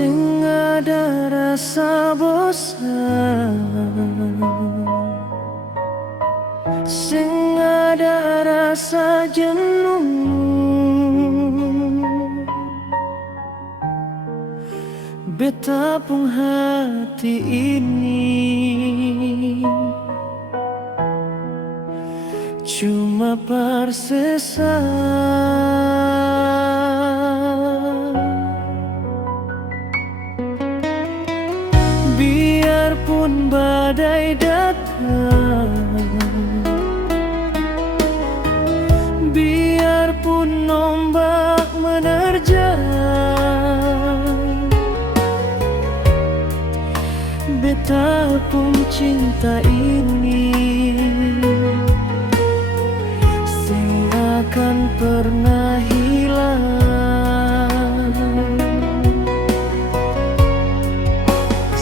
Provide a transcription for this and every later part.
sing ada rasa bosan, sing ada rasa jenuh. Betapung hati ini cuma tersesat. Biarpun badai datang, biarpun ombak menerjang, betapun cinta ini sing akan pernah hilang.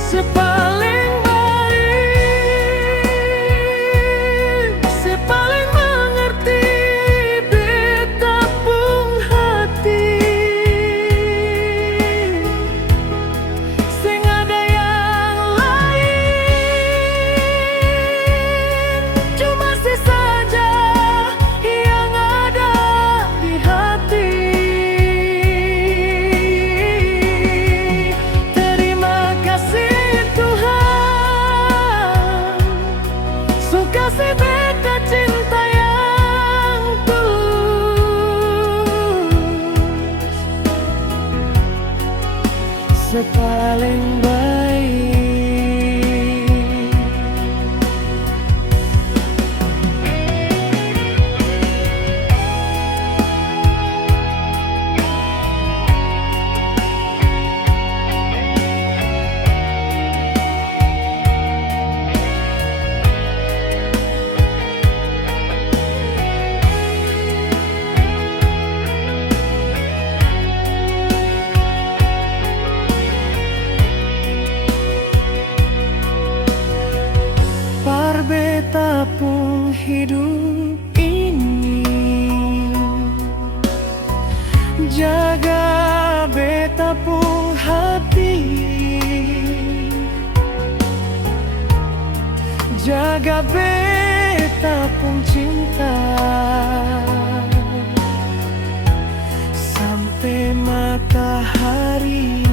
Sepaling baik, sepaling mengerti, betapung hati sing ada yang lain, cuma si saja yang ada di hati. Terima kasih Tuhan, so kasih beta cinta yang tulus, sepaling baik. Betapung hidup ini, jaga betapung hati, jaga betapung cinta sampai matahari.